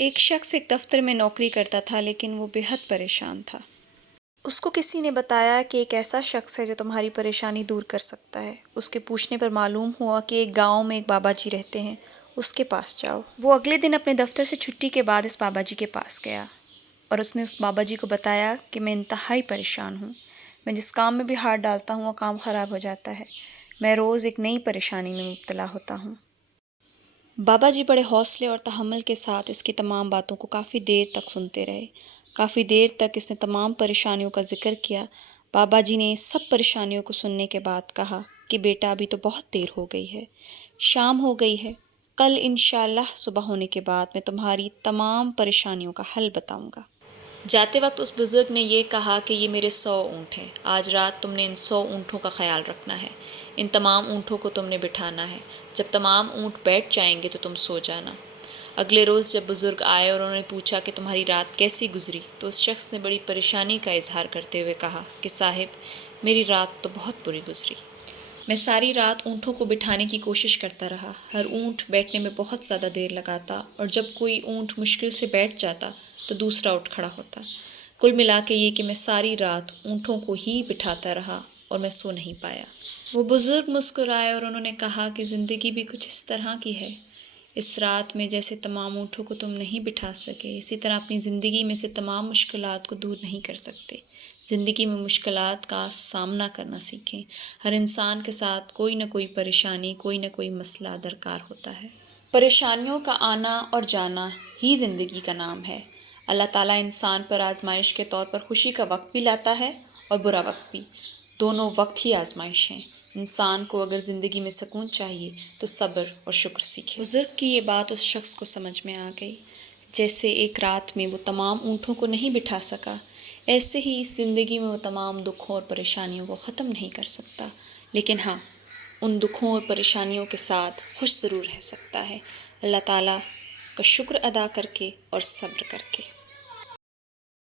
ایک شخص ایک دفتر میں نوکری کرتا تھا، لیکن وہ بے حد پریشان تھا۔ اس کو کسی نے بتایا کہ ایک ایسا شخص ہے جو تمہاری پریشانی دور کر سکتا ہے۔ اس کے پوچھنے پر معلوم ہوا کہ ایک گاؤں میں ایک بابا جی رہتے ہیں، اس کے پاس جاؤ۔ وہ اگلے دن اپنے دفتر سے چھٹی کے بعد اس بابا جی کے پاس گیا اور اس نے اس بابا جی کو بتایا کہ میں انتہائی پریشان ہوں۔ میں جس کام میں بھی ہاتھ ڈالتا ہوں وہ کام خراب ہو جاتا ہے۔ میں روز ایک نئی پریشانی میں مبتلا ہوتا ہوں۔ بابا جی بڑے حوصلے اور تحمل کے ساتھ اس کی تمام باتوں کو کافی دیر تک سنتے رہے۔ کافی دیر تک اس نے تمام پریشانیوں کا ذکر کیا۔ بابا جی نے سب پریشانیوں کو سننے کے بعد کہا کہ بیٹا ابھی تو بہت دیر ہو گئی ہے، شام ہو گئی ہے، کل انشاءاللہ صبح ہونے کے بعد میں تمہاری تمام پریشانیوں کا حل بتاؤں گا۔ جاتے وقت اس بزرگ نے یہ کہا کہ یہ میرے 100 اونٹ ہیں، آج رات تم نے ان 100 اونٹوں کا خیال رکھنا ہے، ان تمام اونٹوں کو تم نے بٹھانا ہے، جب تمام اونٹ بیٹھ جائیں گے تو تم سو جانا۔ اگلے روز جب بزرگ آئے اور انہوں نے پوچھا کہ تمہاری رات کیسی گزری، تو اس شخص نے بڑی پریشانی کا اظہار کرتے ہوئے کہا کہ صاحب میری رات تو بہت بری گزری۔ میں ساری رات اونٹوں کو بٹھانے کی کوشش کرتا رہا، ہر اونٹ بیٹھنے میں بہت زیادہ دیر لگاتا اور جب کوئی اونٹ مشکل سے بیٹھ جاتا تو دوسرا اٹھ کھڑا ہوتا۔ کل ملا کے یہ کہ میں ساری رات اونٹوں کو ہی بٹھاتا رہا اور میں سو نہیں پایا۔ وہ بزرگ مسکرائے اور انہوں نے کہا کہ زندگی بھی کچھ اس طرح کی ہے۔ اس رات میں جیسے تمام اونٹوں کو تم نہیں بٹھا سکے، اسی طرح اپنی زندگی میں سے تمام مشکلات کو دور نہیں کر سکتے۔ زندگی میں مشکلات کا سامنا کرنا سیکھیں۔ ہر انسان کے ساتھ کوئی نہ کوئی پریشانی، کوئی نہ کوئی مسئلہ درکار ہوتا ہے۔ پریشانیوں کا آنا اور جانا ہی زندگی کا نام ہے۔ اللہ تعالیٰ انسان پر آزمائش کے طور پر خوشی کا وقت بھی لاتا ہے اور برا وقت بھی، دونوں وقت ہی آزمائش ہیں۔ انسان کو اگر زندگی میں سکون چاہیے تو صبر اور شکر سیکھے۔ بزرگ کی یہ بات اس شخص کو سمجھ میں آ گئی۔ جیسے ایک رات میں وہ تمام اونٹوں کو نہیں بٹھا سکا، ایسے ہی اس زندگی میں وہ تمام دکھوں اور پریشانیوں کو ختم نہیں کر سکتا، لیکن ہاں ان دکھوں اور پریشانیوں کے ساتھ خوش ضرور رہ سکتا ہے، اللہ تعالیٰ کا شکر ادا کر کے اور صبر کر کے۔